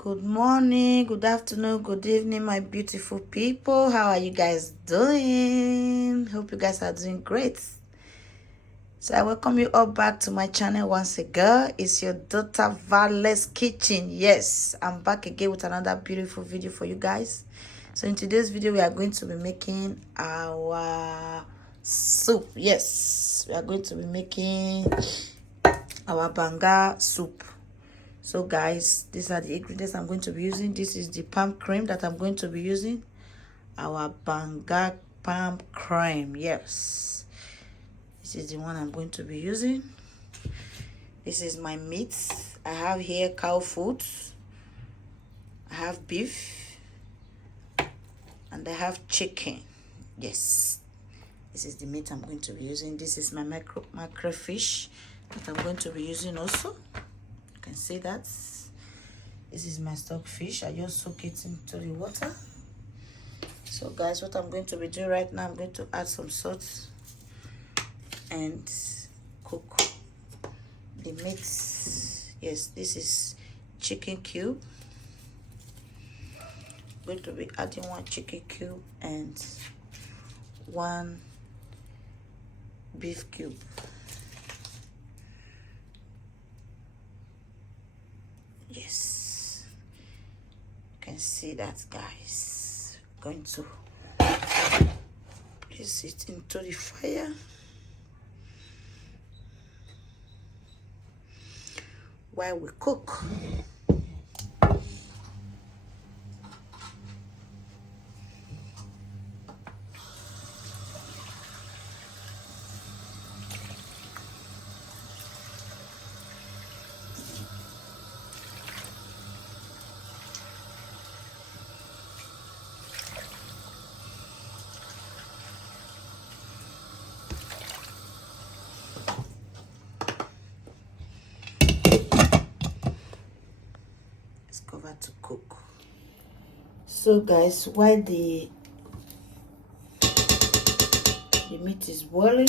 Good morning, good afternoon, good evening, my beautiful people. How are you guys doing? Hope you guys are doing great. So I welcome you all back to my channel once again. It's your daughter Valex Kitchen. Yes, I'm back again with another beautiful video for you guys. So in today's video, we are going to be making our soup. Yes, we are going to be making our Banga soup. So guys, these are the ingredients I'm going to be using. This is the palm cream that I'm going to be using. Our Banga palm cream. Yes, this is the one I'm going to be using. This is my meat. I have here cow food, I have beef, and I have chicken. Yes, this is the meat I'm going to be using. This is my macro fish that I'm going to be using also. You can see that. This is my stock fish. I just soak it into the water. So guys, what I'm going to be doing right now, I'm going to add some salt and cook the meat. Yes, this is chicken cube. I'm going to be adding one chicken cube and one beef cube. Yes, you can see that, guys. Going to place it into the fire while we cook. Cover to cook. So guys, while the meat is boiling,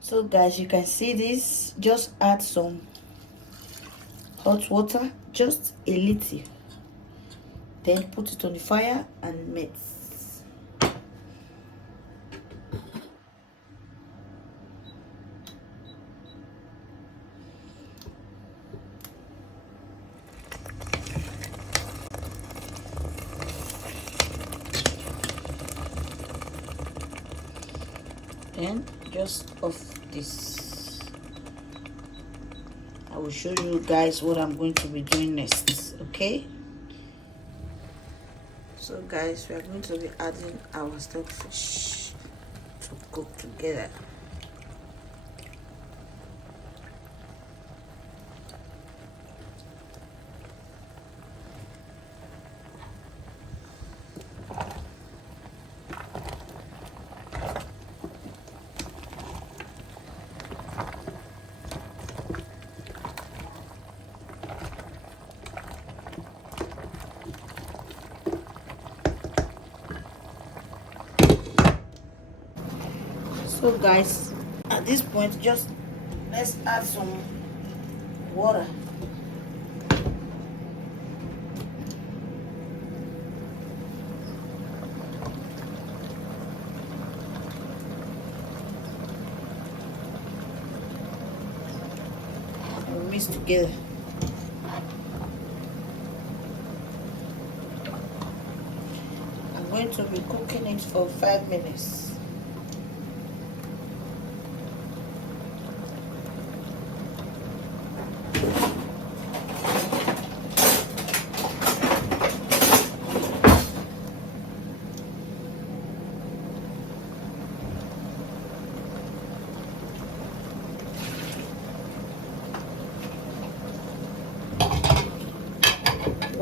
so guys, you can see this. Just add some hot water, just a little, then put it on the fire and mix. Then just off this. I will show you guys what I'm going to be doing next. Okay, so guys, we are going to be adding our stockfish to cook together. So guys, at this point, just let's add some water. And we mix together. I'm going to be cooking it for 5 minutes.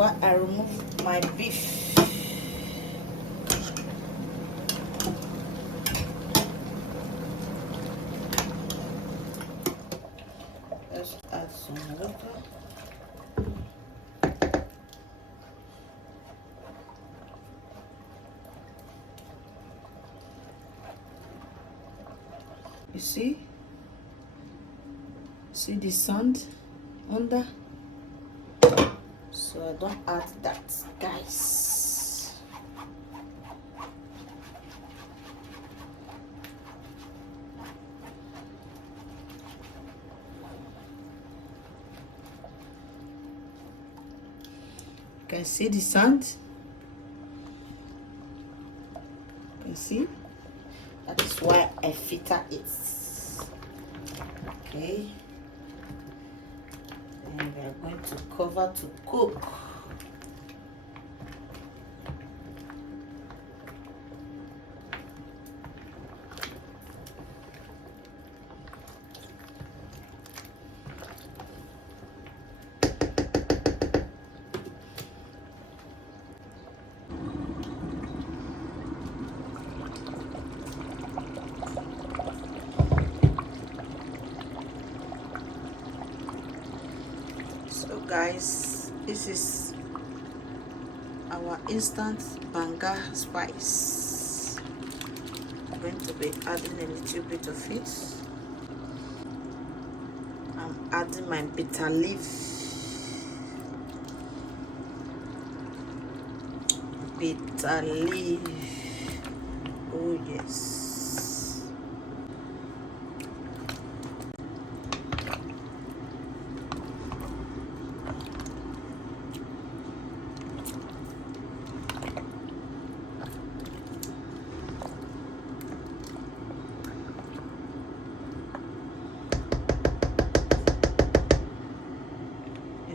while I remove my beef. Let's add some water. You see the sand under, so I don't add that, guys. You can see the sand. You can see that is why I filter it. Okay, and we are going to cover to cook. So guys, this is our instant Banga spice. I'm going to be adding a little bit of it. I'm adding my bitter leaf. Bitter leaf. Oh yes.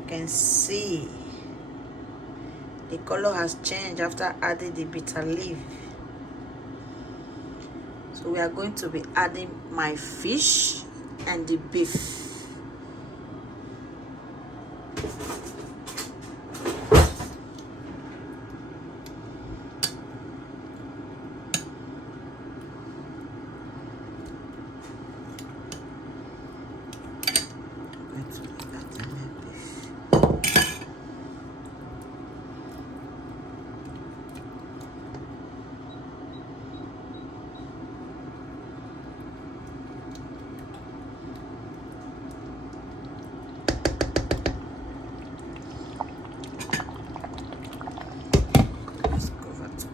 Can see the color has changed after adding the bitter leaf. So we are going to be adding my fish and the beef.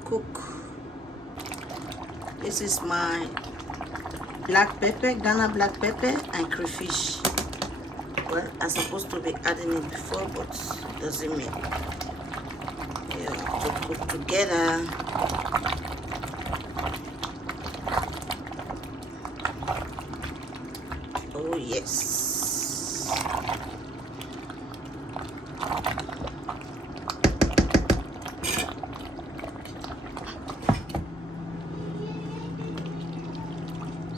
Cook. This is my black pepper, Ghana black pepper, and crayfish. Well, I'm supposed to be adding it before, but it doesn't mean. You have to cook together. Oh yes.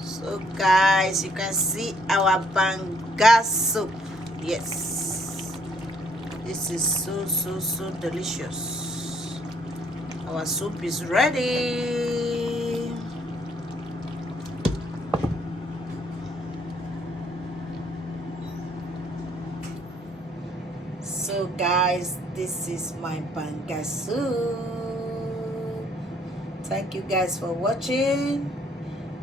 So guys, you can see our Banga soup. Yes, this is so delicious. Our soup is ready. So guys, this is my Banga soup. Thank you guys for watching.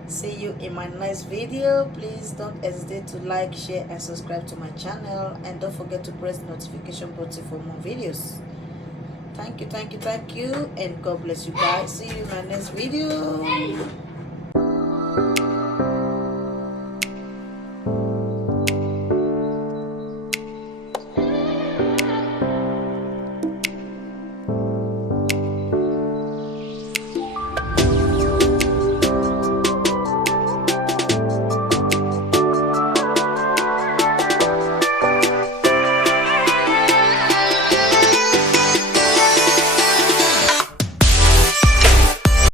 See you in my next video. Please don't hesitate to like, share, and subscribe to my channel, and don't forget to press the notification button for more videos. Thank you, and God bless you guys. See you in my next video.